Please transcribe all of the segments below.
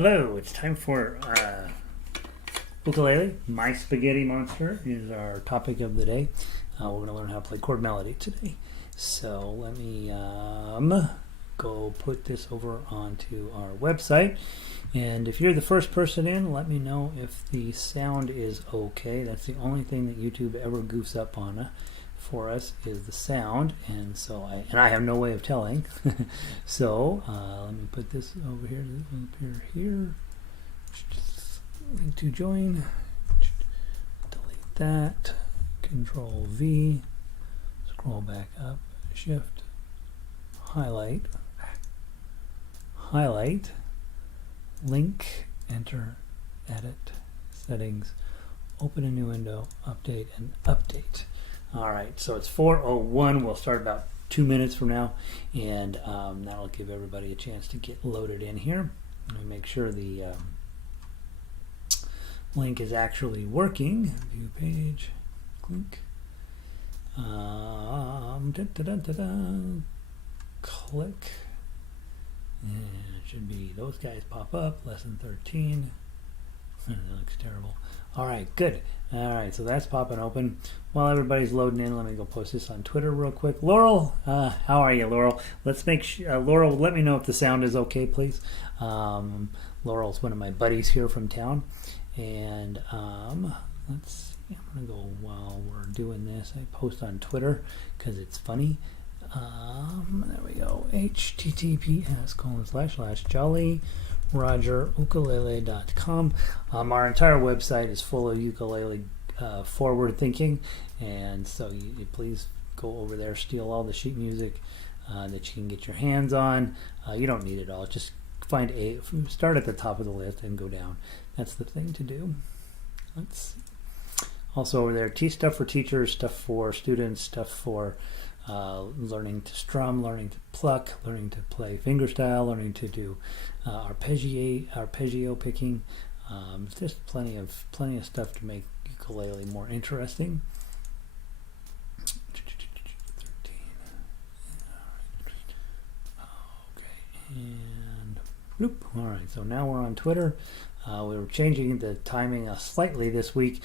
Hello, it's time for ukulele. My spaghetti monster is our topic of the day. We're going to learn how to play chord melody today. So let me go put this over onto our website. And if you're the first person in, let me know if the sound is okay. That's the only thing that YouTube ever goofs up on for us is the sound, and so I have no way of telling. So let me put this over here. Here. Link to join. Delete that. Control V. Scroll back up. Shift. Highlight. Highlight. Link. Enter. Edit. Settings. Open a new window. Update and update. All right, so it's 4:01. We'll start about 2 minutes from now, and that'll give everybody a chance to get loaded in here. Let me make sure the link is actually working. View page, click, click, and it should be those guys pop up. Lesson 13. That looks terrible. All right, good. All right, so that's popping open. While everybody's loading in, let me go post this on Twitter real quick. Laurel, how are you, Laurel? Let's make Laurel, let me know if the sound is okay, please. Laurel's one of my buddies here from town, and let's see. I'm gonna go while we're doing this. I post on Twitter because it's funny. There we go. https://jollyrogeringukulele.com. Our entire website is full of ukulele forward thinking, and so you please go over there, steal all the sheet music that you can get your hands on. You don't need it all. Just start at the top of the list and go down. That's the thing to do. Let's see. Also over there, stuff for teachers, stuff for students, stuff for learning to strum, learning to pluck, learning to play fingerstyle, learning to do arpeggio picking. Just plenty of stuff to make ukulele more interesting. 13. Okay, and bloop. All right, so now we're on Twitter. We were changing the timing slightly this week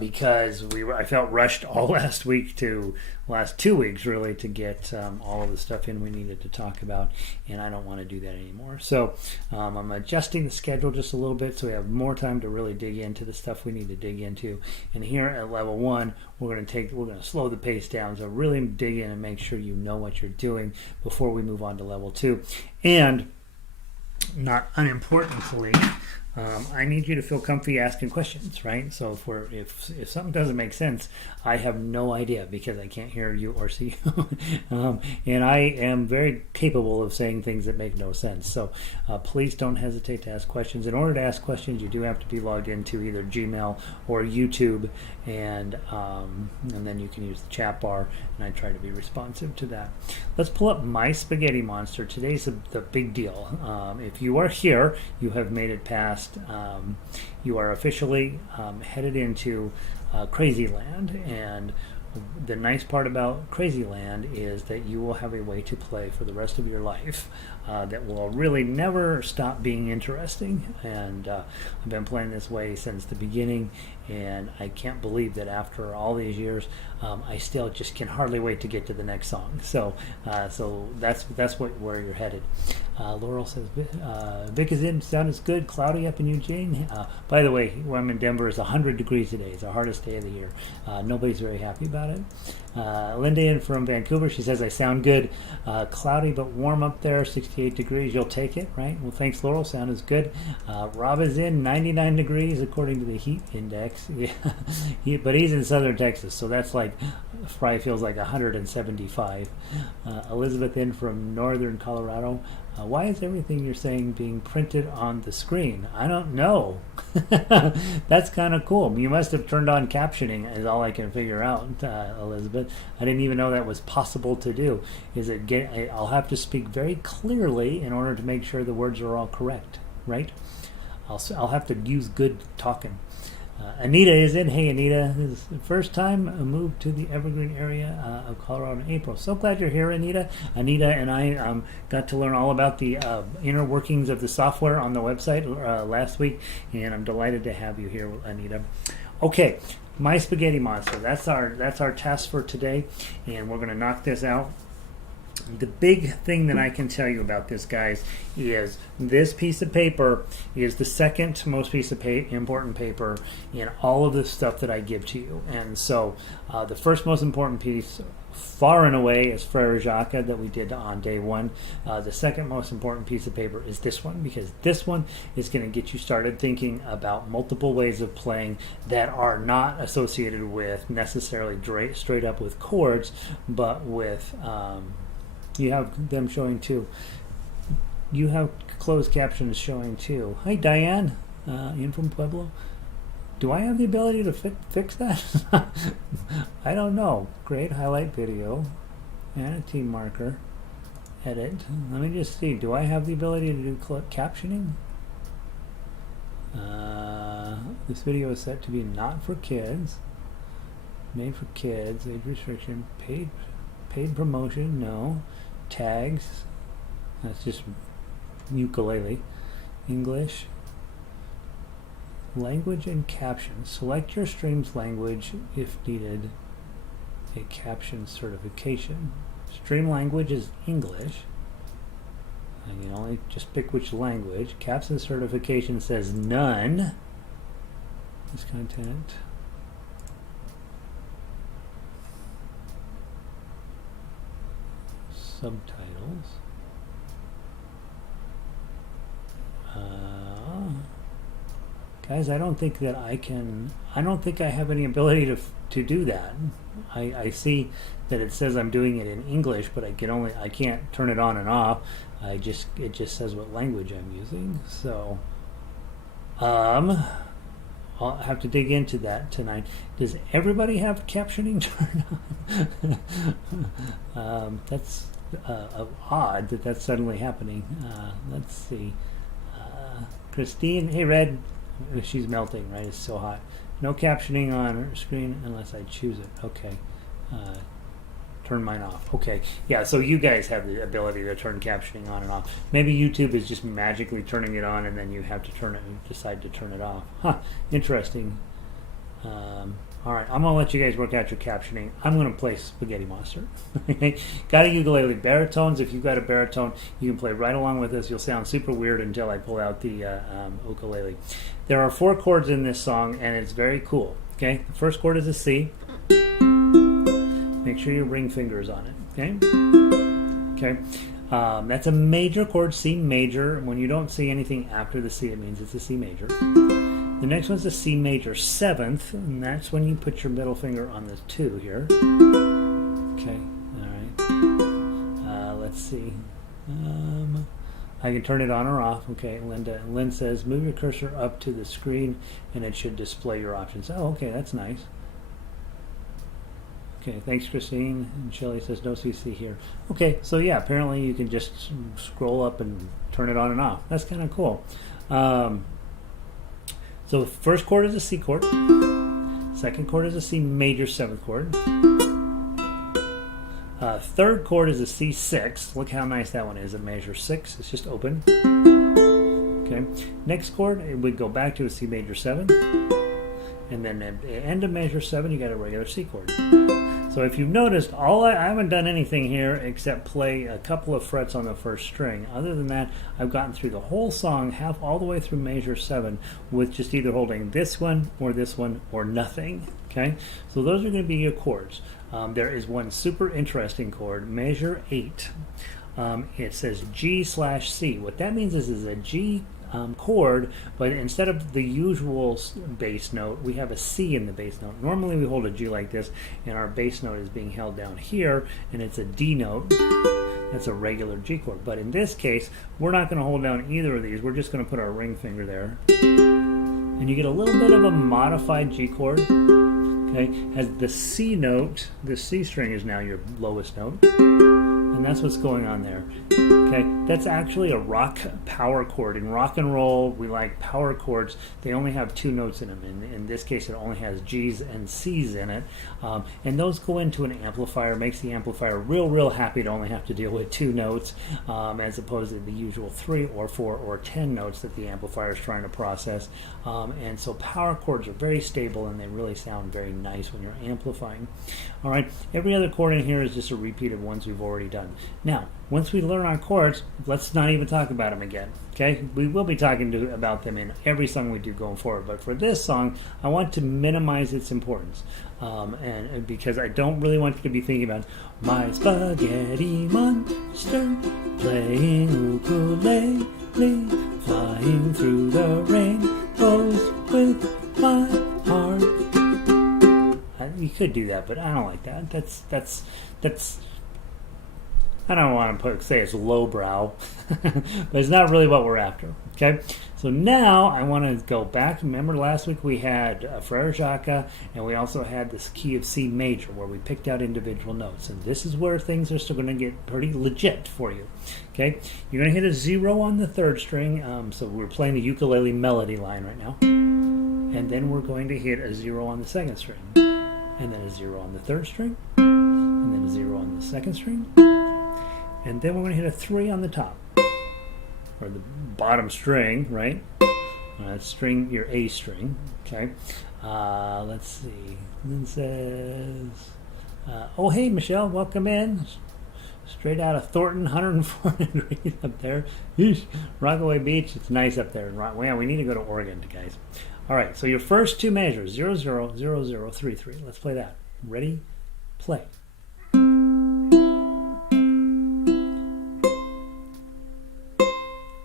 because I felt rushed all last 2 weeks really to get all of the stuff in we needed to talk about, and I don't want to do that anymore. So I'm adjusting the schedule just a little bit so we have more time to really dig into the stuff we need to dig into. And here at level 1, we're going to slow the pace down, so really dig in and make sure you know what you're doing before we move on to level 2. And not unimportantly, I need you to feel comfy asking questions, right? So if something doesn't make sense, I have no idea because I can't hear you or see you. And I am very capable of saying things that make no sense. So please don't hesitate to ask questions. In order to ask questions, you do have to be logged into either Gmail or YouTube, and then you can use the chat bar, and I try to be responsive to that. Let's pull up My Spaghetti Monster. Today's the big deal. If you are here, you have made it past. You are officially headed into Crazy Land, and the nice part about Crazy Land is that you will have a way to play for the rest of your life that will really never stop being interesting. And I've been playing this way since the beginning, and I can't believe that after all these years I still just can hardly wait to get to the next song. So that's where you're headed. Laurel says Vic is in, sound is good, cloudy up in Eugene. By the way, when I'm in Denver, it's 100 degrees today. It's the hardest day of the year. Nobody's very happy about it. Linda in from Vancouver, she says I sound good, cloudy but warm up there, 68 degrees. You'll take it, right? Well, thanks, Laurel. Sound is good. Rob is in, 99 degrees according to the heat index. Yeah. But he's in southern Texas, so that's probably feels like 175. Elizabeth in from northern Colorado. Why is everything you're saying being printed on the screen? I don't know. That's kind of cool. You must have turned on captioning, is all I can figure out, Elizabeth. I didn't even know that was possible to do. I'll have to speak very clearly in order to make sure the words are all correct, right? I'll have to use good talking. Anita is in. Hey, Anita. This is the first time I moved to the Evergreen area of Colorado in April. So glad you're here, Anita. Anita and I got to learn all about the inner workings of the software on the website last week, and I'm delighted to have you here, Anita. Okay, My Spaghetti Monster. That's our task for today, and we're going to knock this out. The big thing that I can tell you about this, guys, is this piece of paper is the second most important paper in all of the stuff that I give to you. And so the first most important piece, far and away, is Frere Jacques that we did on day one. The second most important piece of paper is this one, because this one is going to get you started thinking about multiple ways of playing that are not associated with necessarily straight up with chords, but with... you have them showing too. You have closed captions showing too. Hi, Diane, in from Pueblo. Do I have the ability to fix that? I don't know. Great highlight video. And a team marker. Edit. Let me just see. Do I have the ability to do captioning? This video is set to be not for kids. Made for kids. Age restriction. Paid promotion. No. Tags, that's just ukulele. English, language and captions. Select your stream's language if needed. A caption certification. Stream language is English. And you only just pick which language. Caption certification says none. This content. Subtitles. Guys, I don't think that I don't think I have any ability to do that. I see that it says I'm doing it in English, but I can't turn it on and off. It just says what language I'm using. So I'll have to dig into that tonight. Does everybody have captioning turned on? That's odd that that's suddenly happening. Let's see. Christine, hey Red, she's melting, right? It's so hot. No captioning on her screen unless I choose it. Okay. Turn mine off. Okay. Yeah, so you guys have the ability to turn captioning on and off. Maybe YouTube is just magically turning it on and then you have to decide to turn it off. Huh. Interesting. All right, I'm going to let you guys work out your captioning. I'm going to play Spaghetti Monster. Got a ukulele. Baritones, if you've got a baritone, you can play right along with us. You'll sound super weird until I pull out the ukulele. There are 4 chords in this song, and it's very cool. Okay, the first chord is a C. Make sure your ring finger is on it. Okay. That's a major chord, C major. When you don't see anything after the C, it means it's a C major. The next one's a C major 7th, and that's when you put your middle finger on the 2 here. Okay, all right. Let's see. I can turn it on or off. Okay, Lynn says, move your cursor up to the screen, and it should display your options. Oh, okay, that's nice. Okay, thanks, Christine. And Shelly says, no CC here. Okay, so yeah, apparently you can just scroll up and turn it on and off. That's kind of cool. So the first chord is a C chord. Second chord is a C major 7th chord. Third chord is a C6. Look how nice that one is. A major 6. It's just open. Okay. Next chord, it would go back to a C major 7. And then at the end of measure 7, you got a regular C chord. So if you've noticed, I haven't done anything here except play a couple of frets on the first string. Other than that, I've gotten through the whole song, all the way through measure 7, with just either holding this one or nothing. Okay, so those are going to be your chords. There is one super interesting chord, measure 8. It says G/C. What that means is a G chord, but instead of the usual bass note, we have a C in the bass note. Normally we hold a G like this, and our bass note is being held down here, and it's a D note. That's a regular G chord. But in this case, we're not going to hold down either of these. We're just going to put our ring finger there. And you get a little bit of a modified G chord. Okay, as the C note, the C string is now your lowest note. And that's what's going on there. Okay, Okay, that's actually a rock power chord. In rock and roll, we like power chords. They only have two notes in them. In this case, it only has G's and C's in it. And those go into an amplifier, makes the amplifier real happy to only have to deal with two notes, as opposed to the usual 3 or 4 or 10 notes that the amplifier is trying to process. And so power chords are very stable, and they really sound very nice when you're amplifying. All right, every other chord in here is just a repeat of ones we've already done. Now, once we learn our chords, let's not even talk about them again. Okay, we will be talking about them in every song we do going forward, but for this song, I want to minimize its importance, and because I don't really want you to be thinking about my spaghetti monster playing ukulele, flying through the rainbows with my heart. You could do that, but I don't like that. That's I don't want to say it's lowbrow, but it's not really what we're after. Okay, so now I want to go back. Remember last week we had Frere Jacques, and we also had this key of C major where we picked out individual notes, and this is where things are still going to get pretty legit for you. Okay, you're going to hit a 0 on the 3rd string, so we're playing the ukulele melody line right now, and then we're going to hit a 0 on the 2nd string, and then a 0 on the 3rd string, and then a 0 on the 2nd string. And then we're going to hit a 3 on the top, or the bottom string, right? String, your A string, okay? Let's see. Lynn says, oh, hey, Michelle, welcome in. Straight out of Thornton, 104 degrees up there. Rockaway Beach, it's nice up there. Well, we need to go to Oregon, guys. All right, so your first two measures, 0, 0, 0, 0, 3, 3. Let's play that. Ready? Play.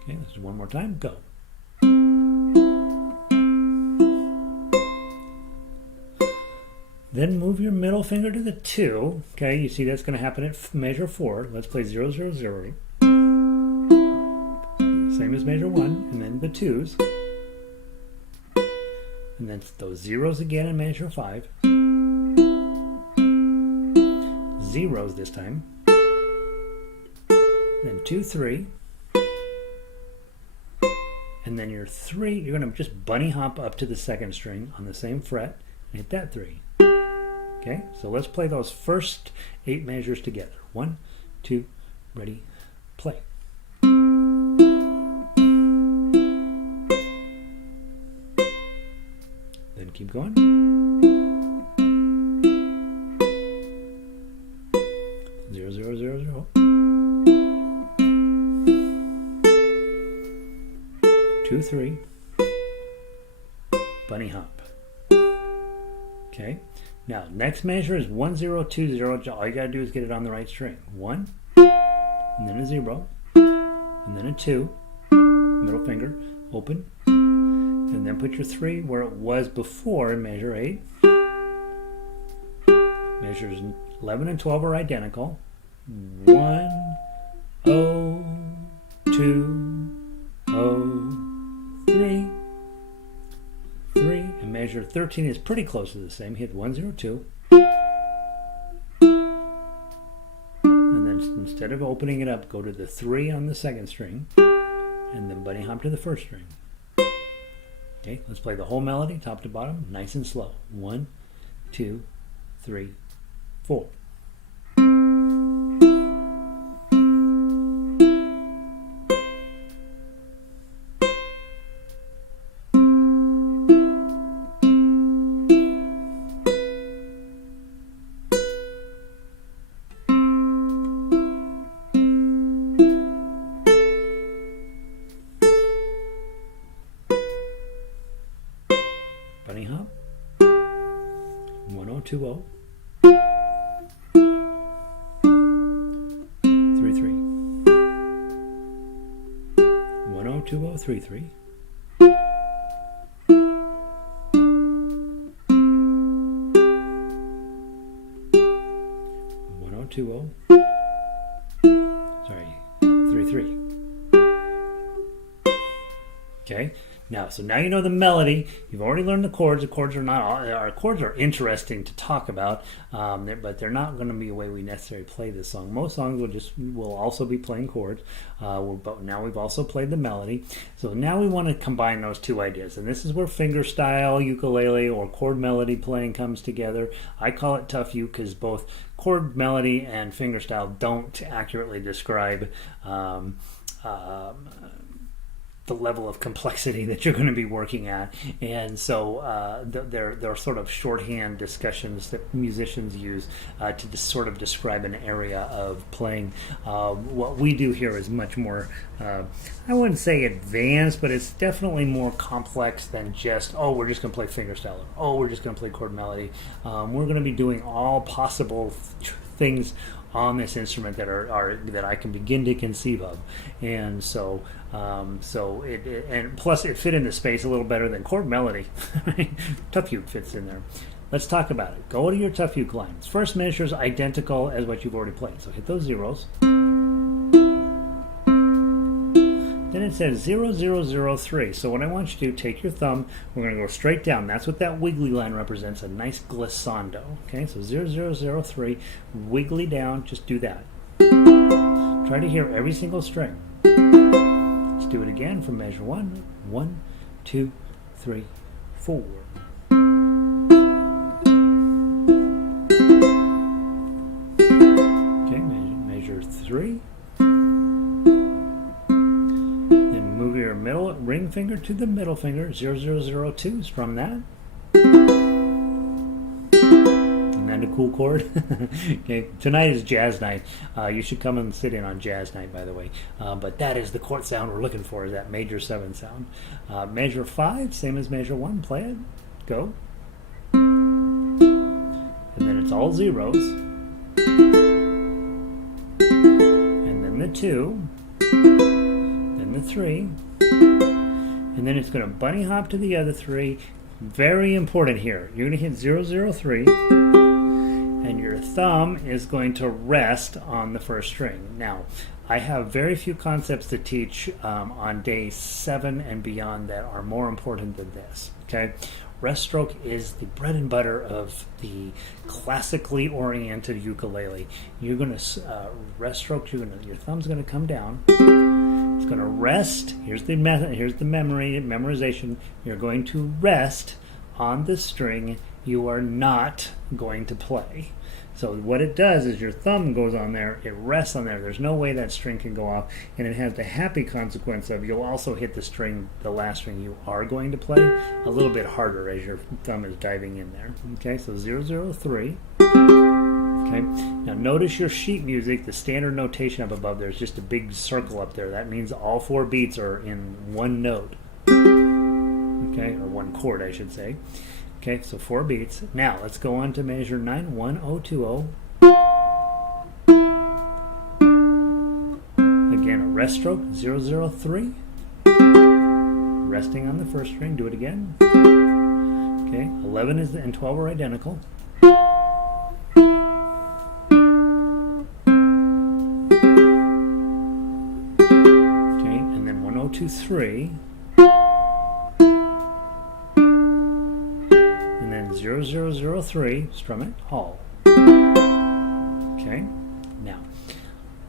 Okay, let's do one more time. Go. Then move your middle finger to the 2. Okay, you see that's going to happen at measure 4. Let's play 0, 0, 0. Same as measure 1, and then the 2s. And then those zeros again in measure 5. Zeros this time. Then 2, 3. And then your 3, you're going to just bunny hop up to the 2nd string on the same fret and hit that 3. Okay, so let's play those first 8 measures together. 1, 2, ready, play. Then keep going. 0, 0, 0, 0. 2, 3. Bunny hop. Okay. Now, next measure is 1, 0, 2, 0. All you got to do is get it on the right string. 1, and then a 0, and then a 2. Middle finger, open. And then put your 3 where it was before in measure 8. Measures 11 and 12 are identical. 1, 0, 2, 0, 3, 3, and measure 13 is pretty close to the same. Hit 1, 0, 2. And then instead of opening it up, go to the 3 on the 2nd string, and then bunny hop to the 1st string. Okay, let's play the whole melody, top to bottom, nice and slow. 1, 2, 3, 4. Bunny hop. 1, 0, 2, 0. 3, 3. 1, 0, 2, 0, 3, 3. 1, 0, 2, 0. Sorry, 3, 3. Okay. Now you know the melody. You've already learned the chords. The chords are not our chords are interesting to talk about, but they're not going to be the way we necessarily play this song. Most songs will also be playing chords, but now we've also played the melody. So now we want to combine those two ideas, and this is where fingerstyle ukulele or chord melody playing comes together. I call it tough uke because both chord melody and fingerstyle don't accurately describe the level of complexity that you're going to be working at, and so they're sort of shorthand discussions that musicians use to just sort of describe an area of playing. What we do here is much more, I wouldn't say advanced, but it's definitely more complex than just, oh, we're just going to play fingerstyle, or, oh, we're just going to play chord melody. We're going to be doing all possible things on this instrument that I can begin to conceive of, and so and plus it fit into space a little better than chord melody. Tough uke fits in there. Let's talk about it. Go to your tough uke lines. First measure is identical as what you've already played, so hit those zeros. Then it says 0, 0, 0, 3. So what I want you to do, take your thumb, we're going to go straight down. That's what that wiggly line represents, a nice glissando. Okay, so 0, 0, 0, 3, wiggly down, just do that. Try to hear every single string. Let's do it again from measure 1. 1, 2, 3, 4. Okay, measure 3. Your middle ring finger to the middle finger, 0, 0, 0, 2, strum that. Isn't that a cool chord? Okay, tonight is jazz night. You should come and sit in on jazz night, by the way. But that is the chord sound we're looking for, is that major 7 sound. Measure 5, same as measure 1, play it, go. And then it's all zeros. And then the 2. Then the 3. And then it's going to bunny hop to the other 3. Very important here. You're going to hit 0, 0, 3, and your thumb is going to rest on the first string. Now, I have very few concepts to teach on day 7 and beyond that are more important than this. Okay, rest stroke is the bread and butter of the classically oriented ukulele. You're going to rest stroke. Your thumb's going to come down. It's going to rest. Here's the memorization. You're going to rest on the string you are not going to play. So what it does is your thumb goes on there, it rests on there. There's no way that string can go off, and it has the happy consequence of you'll also hit the last string you are going to play a little bit harder as your thumb is diving in there. Okay, so 0, 0, 3. Okay. Now notice your sheet music, the standard notation up above there is just a big circle up there. That means all 4 beats are in one note. Okay, or one chord, I should say. Okay, so 4 beats. Now let's go on to measure 9, 1, 0, 2, 0. Again, a rest stroke, 0, 0, 3. Resting on the first string, do it again. Okay, 11 and 12 are identical. Okay, and then 1, 0, 2, 3. 0, 0, 0, 3, strum it, all. Okay, now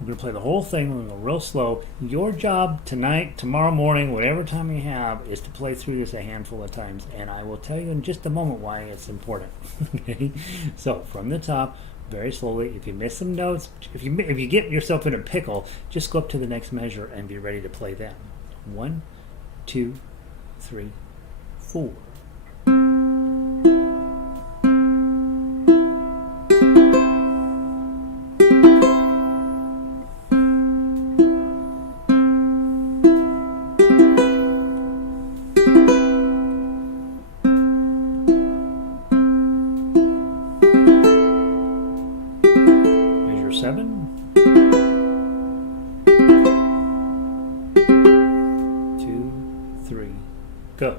we're going to play the whole thing. We're going to go real slow. Your job tonight, tomorrow morning, whatever time you have, is to play through this a handful of times, and I will tell you in just a moment why it's important. Okay, so from the top, very slowly. If you miss some notes, if you get yourself in a pickle, just go up to the next measure and be ready to play them. 1, 2, 3, 4. Go.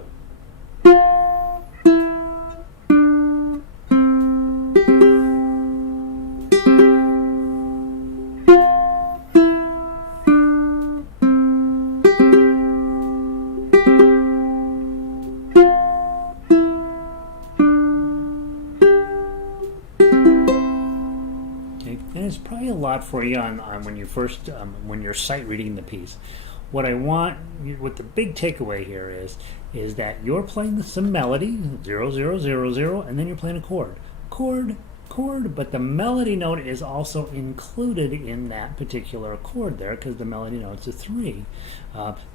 lot for you on when you first when you're sight reading the piece. What the big takeaway here is that you're playing some melody, 0 0 0 0, and then you're playing a chord, but the melody note is also included in that particular chord there because the melody note's a 3.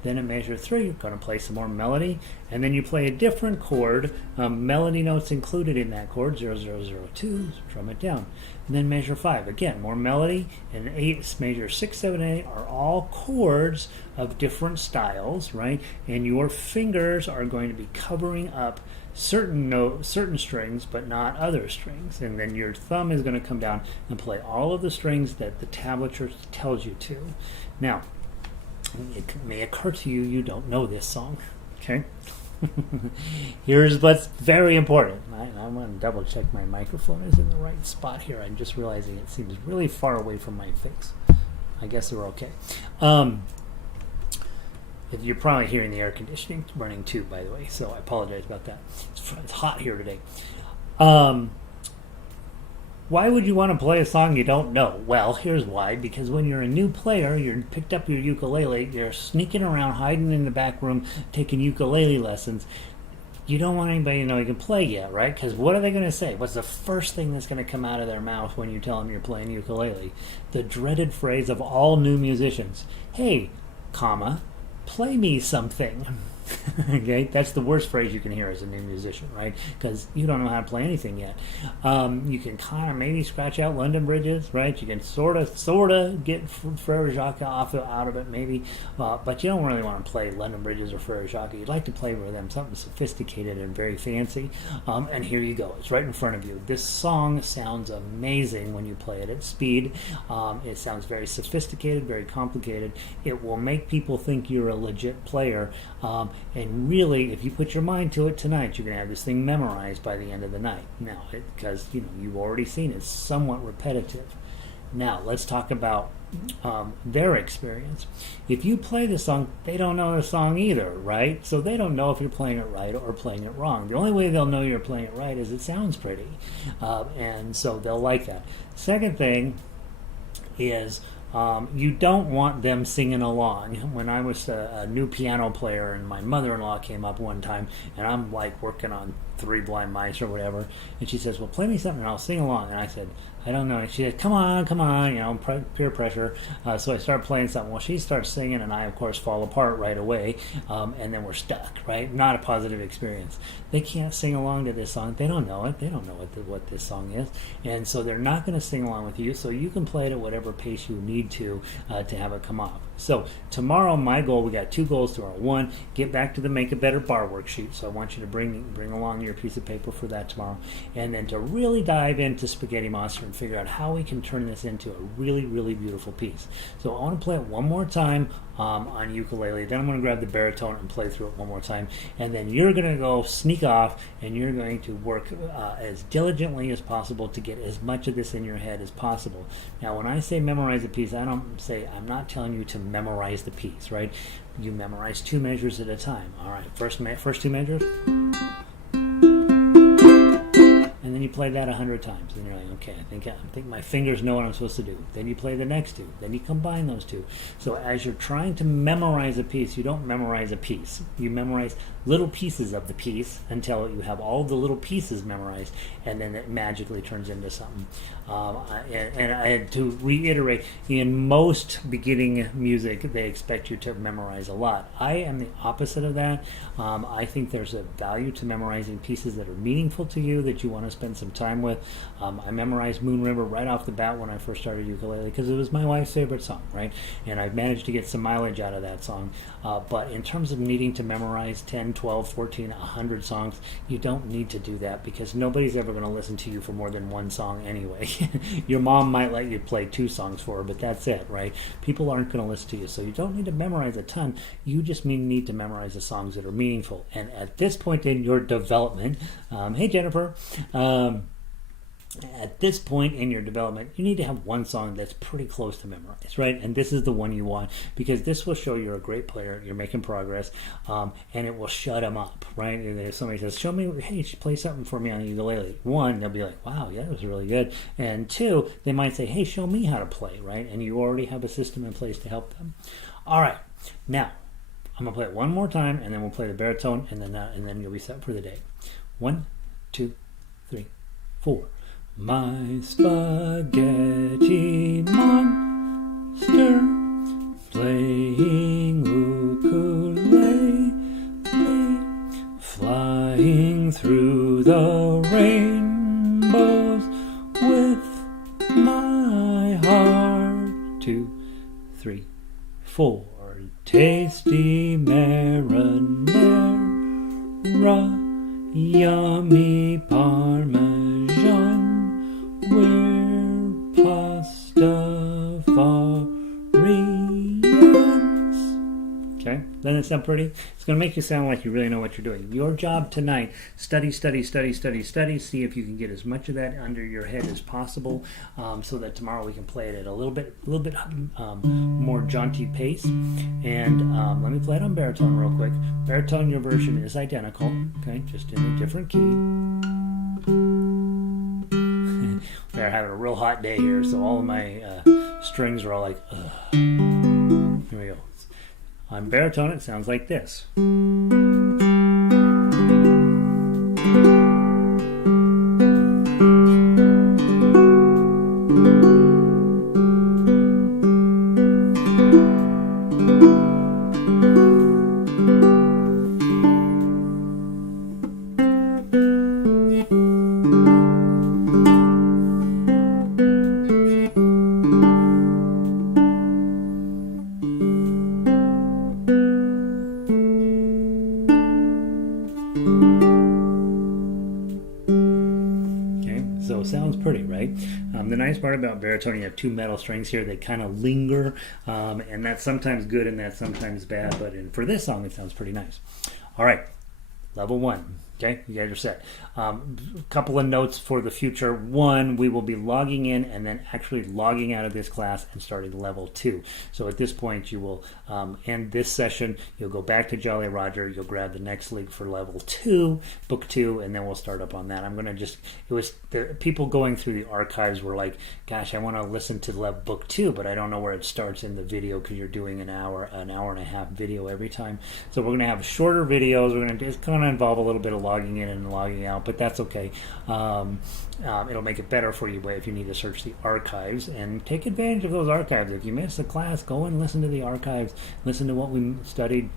Then at measure 3, you're going to play some more melody, and then you play a different chord, melody notes included in that chord, 0 0 0 2, strum it down. And then measure 5, again, more melody, and measure 6, 7, 8 are all chords of different styles, right? And your fingers are going to be covering up certain strings, but not other strings. And then your thumb is going to come down and play all of the strings that the tablature tells you to. Now, it may occur to you you don't know this song, okay? Here's what's very important. I'm going to double check my microphone is in the right spot here. I'm just realizing it seems really far away from my face. I guess we're okay. You're probably hearing the air conditioning running too, by the way, so I apologize about that. It's hot here today. Why would you want to play a song you don't know? Well, here's why. Because when you're a new player, you're picked up your ukulele, you're sneaking around, hiding in the back room, taking ukulele lessons. You don't want anybody to know you can play yet, right? Because what are they going to say? What's the first thing that's going to come out of their mouth when you tell them you're playing ukulele? The dreaded phrase of all new musicians. Hey, comma, play me something. Okay, that's the worst phrase you can hear as a new musician, right? Because you don't know how to play anything yet. You can kind of maybe scratch out London Bridges, right? You can sort of get Frere Jacques out of it, maybe, but you don't really want to play London Bridges or Frere Jacques. You'd like to play with them something sophisticated and very fancy. And here you go. It's right in front of you. This song sounds amazing when you play it at speed. It sounds very sophisticated, very complicated. It will make people think you're a legit player. And really, if you put your mind to it tonight, you're going to have this thing memorized by the end of the night. Now, because you've already seen it's somewhat repetitive. Now, let's talk about their experience. If you play the song, they don't know the song either, right? So they don't know if you're playing it right or playing it wrong. The only way they'll know you're playing it right is it sounds pretty. And so they'll like that. Second thing is, you don't want them singing along. When I was a new piano player and my mother-in-law came up one time and I'm like working on Three Blind Mice or whatever, and she says, well, play me something and I'll sing along. And I said, I don't know. And she said, come on, peer pressure. So I start playing something. Well, she starts singing and I, of course, fall apart right away. And then we're stuck, right? Not a positive experience. They can't sing along to this song. They don't know it. They don't know what this song is. And so they're not going to sing along with you. So you can play it at whatever pace you need to have it come off. So tomorrow, my goal, we got 2 goals tomorrow. 1, get back to the Make a Better Bar worksheet. So I want you to bring along your piece of paper for that tomorrow. And then to really dive into Spaghetti Monster and figure out how we can turn this into a really, really beautiful piece. So I want to play it one more time on ukulele. Then I'm going to grab the baritone and play through it one more time. And then you're going to go sneak off and you're going to work as diligently as possible to get as much of this in your head as possible. Now, when I say memorize a piece, I'm not telling you to memorize the piece, right? You memorize 2 measures at a time. All right, first 2 measures. And then you play that 100 times, and you're like, okay, I think my fingers know what I'm supposed to do. Then you play the next 2. Then you combine those 2. So as you're trying to memorize a piece, you don't memorize a piece. You memorize little pieces of the piece until you have all the little pieces memorized, and then it magically turns into something. And I had to reiterate, in most beginning music, they expect you to memorize a lot. I am the opposite of that. I think there's a value to memorizing pieces that are meaningful to you, that you want to spend some time with. I memorized Moon River right off the bat when I first started ukulele because it was my wife's favorite song, right? And I've managed to get some mileage out of that song. But in terms of needing to memorize 10, 12, 14, 100 songs, you don't need to do that because nobody's ever going to listen to you for more than one song anyway. Your mom might let you play 2 songs for her, but that's it, right? People aren't going to listen to you, so you don't need to memorize a ton. You just need to memorize the songs that are meaningful. And at this point in your development, hey Jennifer, At this point in your development, you need to have one song that's pretty close to memorized, right? And this is the one you want, because this will show you're a great player, you're making progress, and it will shut them up, right? And if somebody says, show me, hey, play something for me on the ukulele. One, they'll be like, wow, yeah, that was really good. And two, they might say, hey, show me how to play, right? And you already have a system in place to help them. All right, now, I'm going to play it one more time, and then we'll play the baritone, and then you'll be set for the day. 1, 2, 3, 4. My spaghetti monster playing ukulele, flying through the rainbows with my heart. 2, 3, 4. Tasty marinara, yummy parmesan, we're Pastafarians. Okay, doesn't it sound pretty? It's going to make you sound like you really know what you're doing. Your job tonight, study, study, study, study, study. See if you can get as much of that under your head as possible, so that tomorrow we can play it at a little bit more jaunty pace. And let me play it on baritone real quick. Baritone, your version is identical, okay, just in a different key. They're having a real hot day here, so all of my strings are all like, ugh. Here we go. On baritone, it sounds like this. So sounds pretty, right? The nice part about baritone, you have two metal strings here. They kind of linger, and that's sometimes good and that's sometimes bad. But for this song, it sounds pretty nice. All right, level 1. Okay, you guys are set. A couple of notes for the future. 1, we will be logging in and then actually logging out of this class and starting level 2. So at this point, you will end this session. You'll go back to Jolly Roger. You'll grab the next link for level 2, book 2, and then we'll start up on that. I'm going to it was the people going through the archives were like, gosh, I want to listen to book 2, but I don't know where it starts in the video because you're doing an hour and a half video every time. So we're going to have shorter videos. It's going to involve a little bit of logging in and logging out, but that's okay. It'll make it better for you if you need to search the archives and take advantage of those archives. If you missed a class, go and listen to the archives, listen to what we studied.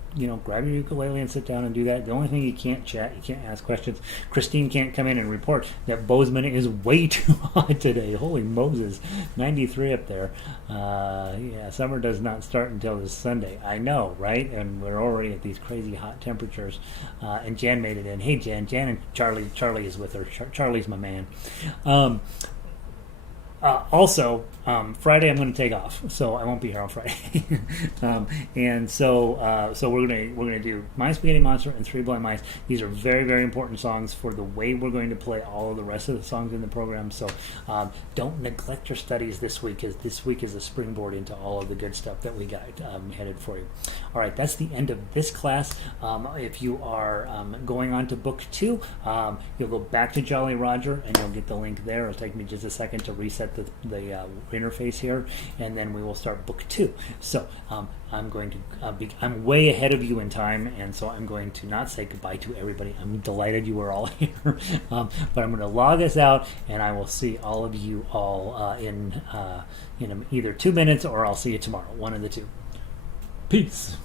Grab your ukulele and sit down and do that. The only thing, you can't chat, you can't ask questions. Christine can't come in and report that Bozeman is way too hot today. Holy Moses, 93 up there. Yeah, summer does not start until this Sunday. I know, right? And we're already at these crazy hot temperatures. And Jan made it in. Hey, Jan and Charlie is with her. Charlie's my man. Also, Friday I'm going to take off, so I won't be here on Friday. So we're gonna do My Spaghetti Monster and Three Blind Mice. These are very, very important songs for the way we're going to play all of the rest of the songs in the program. So don't neglect your studies this week, as this week is a springboard into all of the good stuff that we got headed for you. All right, that's the end of this class. If you are going on to book 2, you'll go back to Jolly Roger and you'll get the link there. It'll take me just a second to reset the interface here, and then we will start book 2. So I'm going to I'm way ahead of you in time, and so I'm going to not say goodbye to everybody. I'm delighted you were all here, but I'm going to log us out, and I will see all of you all in either 2 minutes, or I'll see you tomorrow. One of the two. Peace.